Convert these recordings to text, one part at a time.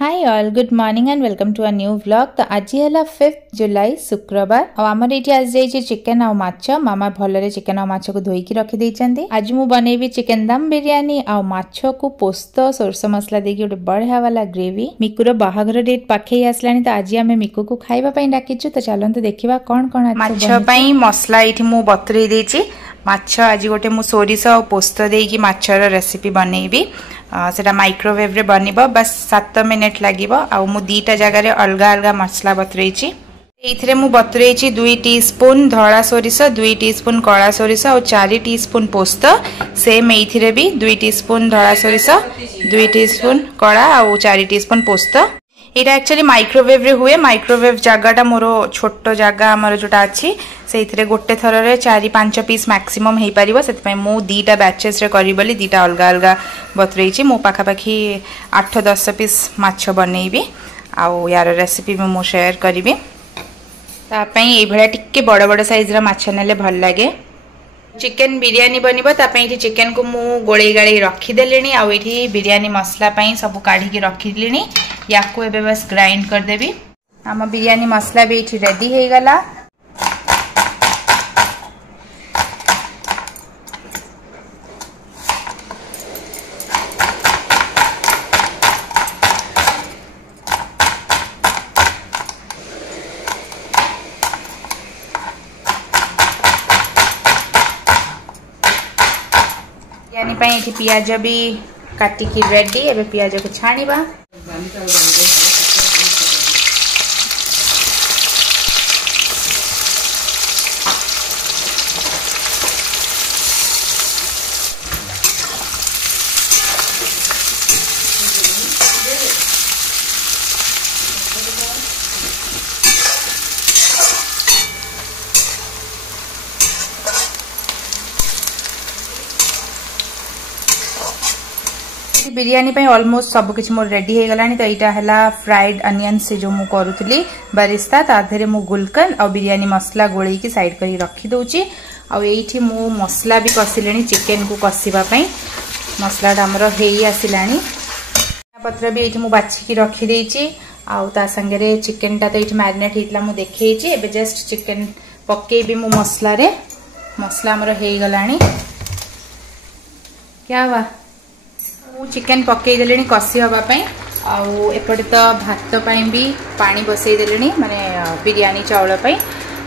Hi all good morning and welcome to a new vlog. तो आज है 5 जुलाई शुक्रवार आमर ये आज जाइए चिकेन आ माछ मामा भलरे चिकेन आ माछ को धोईकी रखी देइछन्ती। आज मु बनेबी चिकेन दम बिरयानी आ माछ को पोस्त सोरस मसला देकी गोटे बढ़िया वाला ग्रेवी। मिकुर बाहाघर डेट पाखे आसलानी तो आज आम मिकु को खाइबा पई डाकिछु। तो चलंतु देखिबा कोन कोन माछ पई मसला एठी मु बतरै देछि। माछ आज गोटे मु सोरिस आ पोस्त देकी माछर रेसिपी बनेबी। सेटा माइक्रोवेव रे बनिबो बस 7 मिनिट लागिबो। आ मु दीटा जगह रे अलगा अलगा मसला बतरैछि। एथिरे मु बतरैछि 2 टीस्पून धड़ा सोरिस, 2 टीस्पून कळा सोरिस और 4 टीस्पून पोस्त। सेम एथिरे भी 2 टीस्पून धड़ा सोरिस, 2 टीस्पून कळा और 4 टीस्पून पोस्त। एटा एक्चुअली माइक्रोवेव रे हुए। माइक्रोवेव जगहटा मोर छोट जगह हमर जोटा अछि सेथिरे गोटे थर रे 4-5 पीस मैक्सिमम हेई परिबो। सेति पई मु दीटा बैचेस रे करी बोली दीटा अलगा अलगा बतरैछि। मु पाखा पाखी 8-10 पीस माछ बनेइबी आ यार रेसिपी में मु शेयर करिबी। ता पई एई भला टिक्के बड़ बड़ साइज रा माछ नेले भल लागे। चिकेन बिरयानी बनिबो ता पई चिकेन को मु गोळेई गाळेई रखी देलेनी आ एठी बिरयानी मसला पई सब काढी के रखी देलेनी। याको एबे बस ग्राइंड कर देबी। हम बिरयानी मसला भी एठी रेडी हे गला। बिरयानी पई एठी पियाज भी काटी की रेडी। एबे पियाज को छाणीबा। बिरयानी पे ऑलमोस्ट सब किछ मोर रेडी हे गलानी। तो एटा हला फ्राइड अनियन से जो मु करूथली बरिस्ता ता धरे मु गुलकन और बिरयानी मसला गोळेई की साइड करी रखी दोची। आ एठी मु मसला भी कसिलेनी चिकेन को कसिबा पई। मसला ता हमर हेई आसिलानी। पत्र भी एठी मु बाछि की रखी देची। आ ता संगे रे चिकेन ता तो एठी मैरिनेट हेतला मु देखैची। एबे जस्ट चिकेन पक्के भी मु मसला रे। मसला हमर हेई गलानी। क्या हुआ चिकेन पकई देलेनी कसी हवा पई। आउ एपटे तो भात पई भी पानी बसई देलेनी माने बिरयानी चावल पई।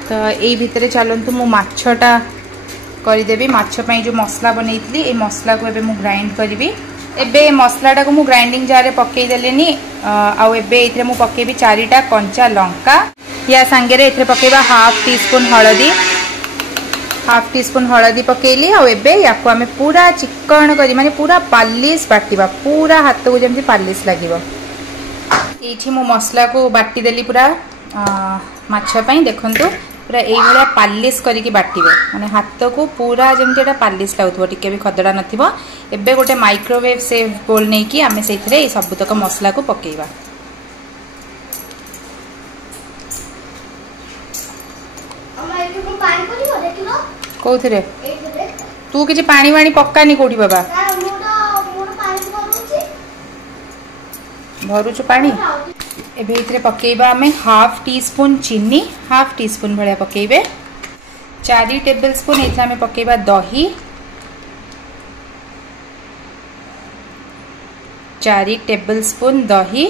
तो एई भितरे चलंतु मु माछटा करि देबी। माछ पई जो मसला बनैतली ए मसला को एबे मु ग्राइंड करबी। एबे मसलाटा को मु ग्राइंडिंग जार रे पकई देलेनी। आउ एबे एथरे मु पकेबी 4टा कंचा लंका। या संगे रे एथरे पकेबा हाफ टीस्पून हळदी, हाफ टीस्पून हळदी पकेली। आ एबे याको आमे पूरा चिकन करी माने पूरा पालिस बाटिबा। पूरा हाथ को जेमति पालिस लागिबो। एठी मु मसला को बाटी देली पूरा माछ पई। देखंतु पूरा एई भलिया पालिस करी की बाटिबे माने हाथ को पूरा जेमति एटा पालिस लाउथबो टिके भी खदडा नथिबो। एबे गोटे माइक्रोवेव सेव बोल नै की आमे सेथिरे ए सब तक मसला को पकेइबा। कौथिरे तू किछि पानी वाणी पक्कानी कोठी बाबा भरुछु पानी। एबे इतरे पकेइबा हमें हाफ टीस्पून चीनी, हाफ टीस्पून भलिया पकेइबे। 4 टेबलस्पून एथे हमें पकेइबा दही, 4 टेबलस्पून दही,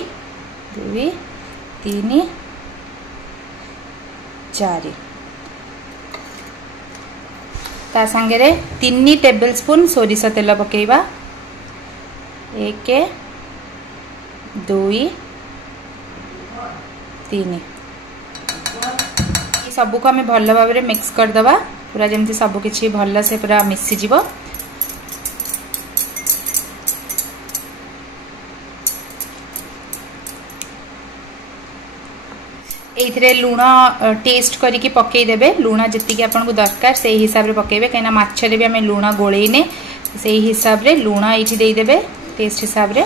2 3 4 ता संगे रे 3 टेबलस्पून सोरिस तेल पकेइबा। 1 2 3 सब को हमें भल भाव में मिक्स कर दबा। पूरा जेमती सब किछि भल से पूरा मिसी जिवो। एथिरे लूण टेस्ट करिकी पकई देबे। लूण जति के आपन को दरकार से हिसाब रे पकेबे कहिना माछ रे भी हमें लूण गोळेइने से हिसाब रे लूण एठी देई देबे। टेस्ट हिसाब रे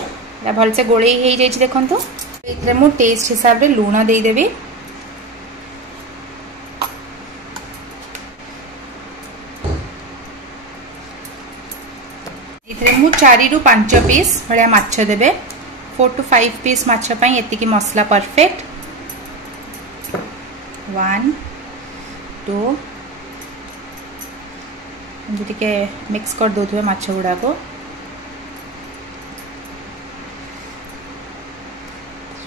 भल से गोळेई हेई जाई छी। देखंतु एथिरे मु टेस्ट हिसाब रे लूण देई देबी। एथिरे मु 4 रु 5 पीस भलिया माछ देबे। 4 to 5 पीस माछ पई एतिकी मसला परफेक्ट 1 2 एमती टिके मिक्स कर दउथबे माछ गुडा को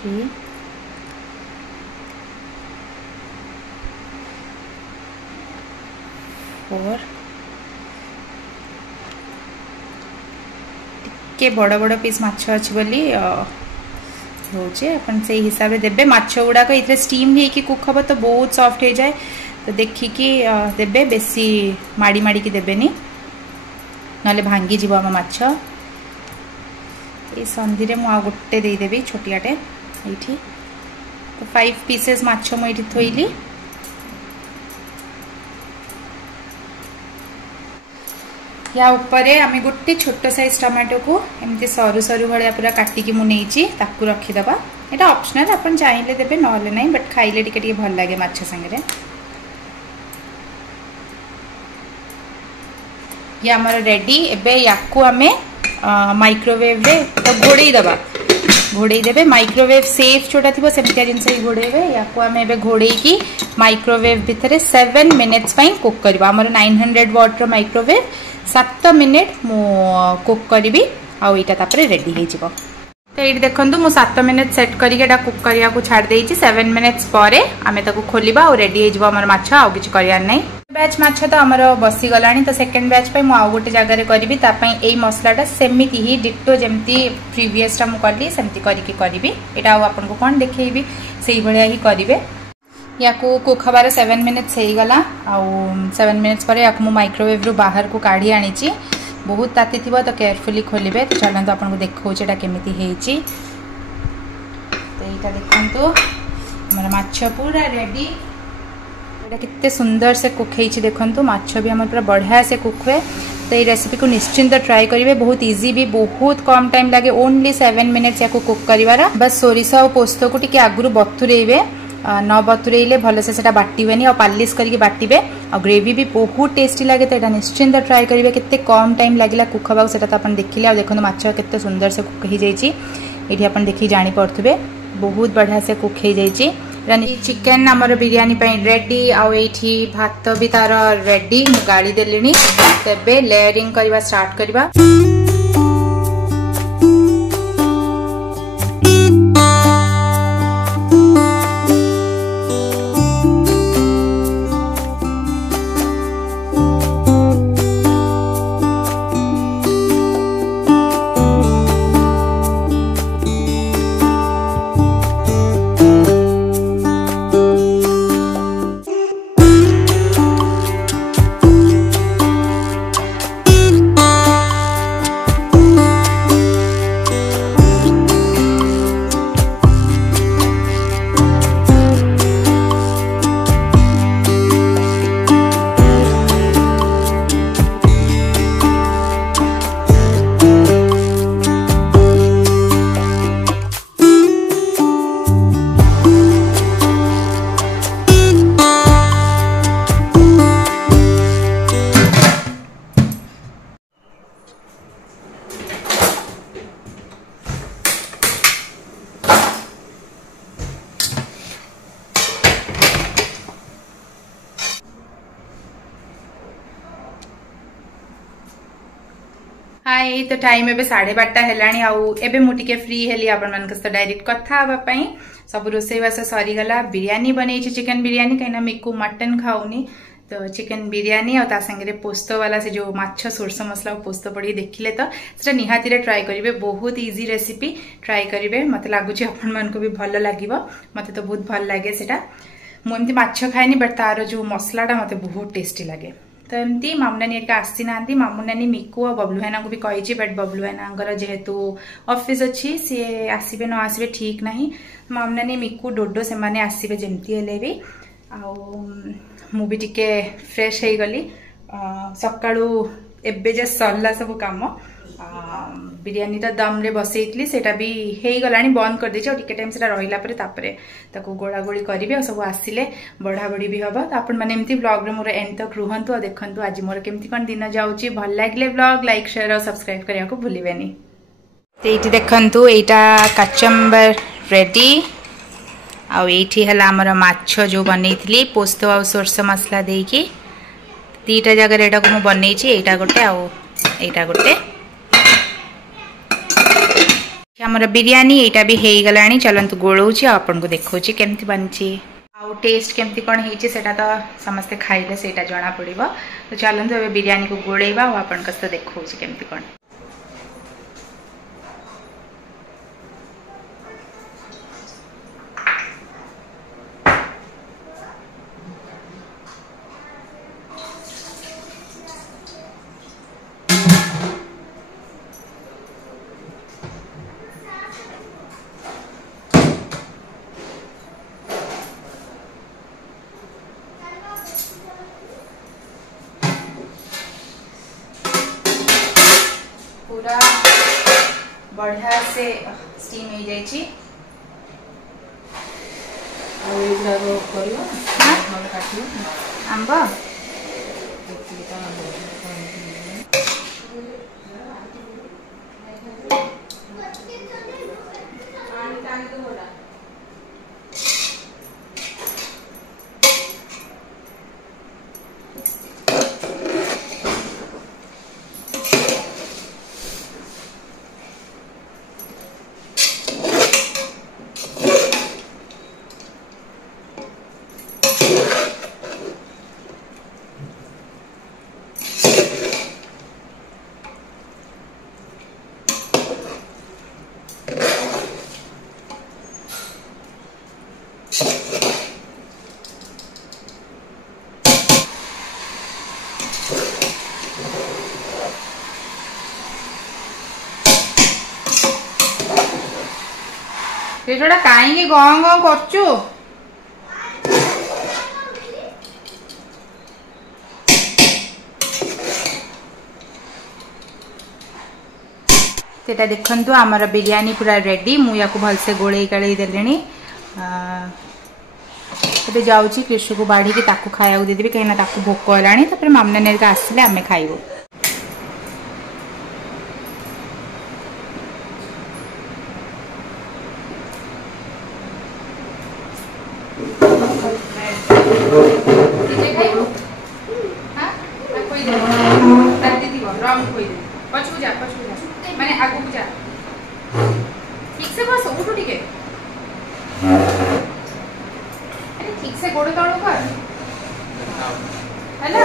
3 4 के बड़ बड़ पीस माछ अछि बोली होचे अपन से हिसाब रे देबे माछ गुडा को इतरे स्टीम हे कि कुक हबो तो बहुत सॉफ्ट हे जाए तो देखि कि देबे बेसी माडी माडी की देबेनी नले भांगी जीव हम माछ ए संधि रे मु आ गुट्टे दे देबी छोटियाटे एठी तो 5 पीसेस माछ मु एठी थोइली या ऊपर आम गोटे छोट साइज टमाटो को एमती सरू सरू भाया पूरा काटिकी मुझे ताकू रखीदबा यहाँ ऑप्शनल अपन चाहिए देवे ना ना बट खाइले टिके भल लगे माछ संगे ये आमर रेडी एबे याकू आमे माइक्रोवेव रे तो घोड़े दबा घोड़े देवे माइक्रोवेव सेफ जोटा थी सेमतिया जिनस ही घोड़े याकू आमे एबे घोड़े की माइक्रोवेव भितर 7 मिनिट्स पई कुक करबा हमर 900 वाट रो माइक्रोवेव 7 मिनिट मु कुक करी आउ इटा तापरे रेडी हे जिवो तो ये देखंतु मु 7 मिनिट सेट करिके एटा कुक करिया को छाड़ देइची 7 मिनिट्स परे आमे ताको खोलिबा और रेडी हे जिवो हमर माछ आउ किछ करियार नै बैच माछ तो हमर बसी गलानी तो सेकंड बैच पे मु आउ गोटे जगह रे करबी ता पई एई मसलाटा सेमिति ही डिट्टो जेमति प्रीवियस टा मु करली सेमति करिके करबी एटा आउ आपन को कोन देखैबी सेही भलिया ही करिवे या को कुक हबार 7 मिनिट्स हो गला आउ 7 मिनिट्स पर या मु माइक्रोवेव रु बाहर को काढ़ी आनी बहुत ताती थी तो केयरफुली खोलिबे तो चलते आपको देखा एटा केमिति हेची तो यहाँ देखो हमारा माछ पूरा रेडी एटा कितने सुंदर से कुक हेची देखंतु माछ भी हमर पूरा बढ़िया से कुक हुए तो ये रेसिपी को निश्चिंत ट्राई करेंगे बहुत इजी भी बहुत कम टाइम लगे ओनली 7 मिनिट्स या कुक करिवार बस सोरिष और पोस्त को टिके आगुरु बतुरेइबे न बतुरेले भल से सेटा बाटिबेनी और पालिश करके बाटिबे और ग्रेवी भी बहुत टेस्टी लगे तो यहाँ निश्चिंत ट्राई करेंगे कितने कम टाइम लगे कुक हवा सेटा तो आप देखिले और देखो माछ केते सुंदर से कुक हो जाइए ये आप देखिए जानी पड़े बहुत बढ़िया से कुक हो जाइए चिकेन आमर बिरियानी रेडी आउ एठी भात भी तार रेडी मु गाड़ी देलिनी तेबे लेयरिंग करवा स्टार्ट करवा हाय तो टाइम एबे 12:30 हेलानी आउ एबे मु टिके फ्री हेली आपन मन के डायरेक्ट कथा हबा पई सब रोसई बास सरी गला बिरयानी बनै छी चिकन बिरयानी कहिना मिकु मटन खाउनी तो चिकन बिरयानी और ता संगे पोस्तो वाला से जो माछ सोरस मसला पोस्त पड़ी देखिले तो सेटा निहाती रे ट्राई करिवे बहुत इजी रेसिपी ट्राई करिवे मते लागु छी आपन मन को भी भलो लागिवो मते तो बहुत भल लागे सेटा मु एमती माछ खाइनी बट तारो जो मसलाटा मते बहुत टेस्टी लागे तो एमती मामुनानी एका आसी ना मामुनानी मिकु और बबलू भाईना को भी कही बट बबलू भाईना जेहेतु ऑफिस अच्छी सी आसबे न आसबे ठीक ना मामुनानी मिकु डोडो से माने आसबे जमती हेले भी मु भी टिके फ्रेश हो गली सकाळू एबे जे सरला सब काम बिरयानी ता दम रे बसैतली सेटा भी हेई गलानी बंद कर देछि और टिके टाइम सेटा रहिला परे तापरे ताको गोळा गोळी करिवे और सब आसिले बढा बढी भी हबा त आपण माने एमती व्लॉग रे मोर एंड तक रुहंतु और देखंतु आज मोर केमती कोन दिन जाउची भल लागले व्लॉग लाइक शेयर और सब्सक्राइब करिया को भूलिबेनी। ये देखंतु एटा कचम्बर रेडी आउ एठी हला हमर माछ जो बनेइथली पोस्तो आ सोरस मसला देकी तीटा जगह एटा को बनै छी एटा गोटे आउ एटा गोटे हमर बिरयानी एटा भी हेई गलानी चलंतु गोळौची आपन को देखौची केमति बनची आउ टेस्ट केमति कोन हेची सेटा तो समस्त खाइले सेटा जणा पड़िबो तो चलंतु एबे बिरयानी को गोळेबा आ आपन कस्त देखौची केमति कोन पूरा बढ़िया से स्टीम हो जाई छी और इधर रो करियो हम काटियो आंबा जोड़ा कहीं गं गं करचु सेटा देखंतु आमर बिरयानी पूरा रेडी मु या को भलसे गोळे काळे देलेनी तो जाऊँगी कृष्ण को बाढ़ी की ताकू खाया देदेवी कहीं ताकू भोक होलानी तापर मामना नेरिका आसिले आमे खाइबो माने आगु जा ठीक से बस उठो ठीक है अरे ठीक से गोड़ तळो कर हैला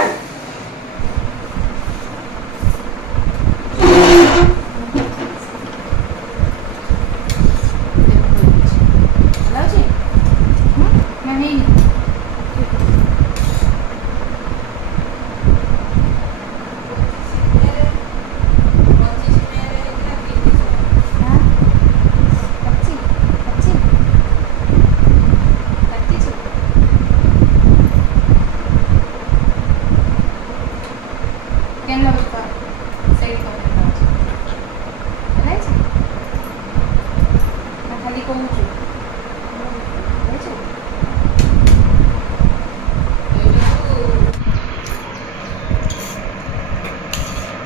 लाजी नहीं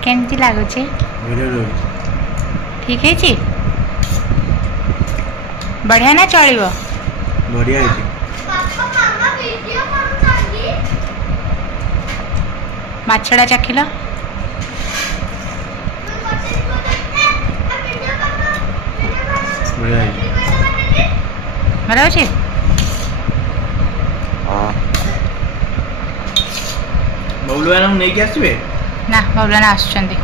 केमती लागुचे ठीक है जी बढ़िया ना चलिबो बढ़िया है माछड़ा चखिला बढ़िया है बड़ा अछि हां बबलुआ हम नहीं के आसीबे ना बबलुआ ना आछंदी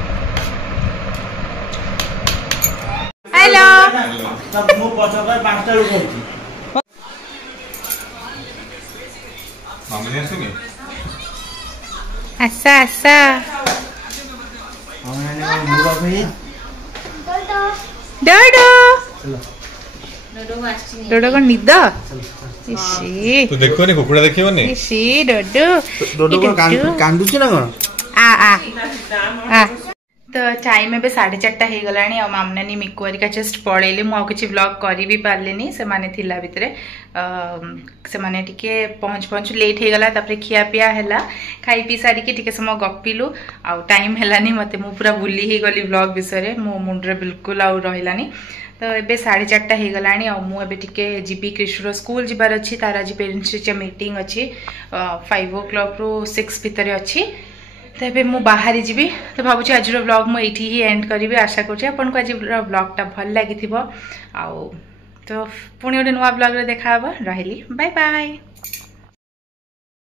हेलो सब मु पछकर 5टा लोग होती मामले सुगे आसा आसा हमने मुरा भाई डोडो चलो डोडो को निद इसी तू देखो ने कुकुड़ा देखियो ने इसी डोडो डोडो को कांदुची ना कोन आ आ आ तो टाइम ए 4:30 हो गला आ मामनानी मिक्कू हरिका जस्ट पड़ेले मुझे व्लॉग कर भी पारे से माने थिला भितर से माने टिके पहुँच लेट हो गला खिया पिया है खाई पी सारिके टिके समय गपिलु आ टाइम है मत मु पूरा भूली ही गली व्लॉग विषय मो मुंडरे बिल्कुल आउ रहिलानी तो ये 4:30 हो गला मुझे टिके जीबी कृष्ण स्कूल जीवार अच्छी तार आज पेरेंट्स टीचर मीटिंग अच्छी 5 o'clock रू 6 भितर अच्छी तो ये मुझे बाहरी जी तो भावुँ आज व्लॉग मुझे ही एंड करी आशा करूँ आज व्लॉगटा भल लगी तो पुणी गोटे नुआ व्लॉग देखा रही बाय बाय।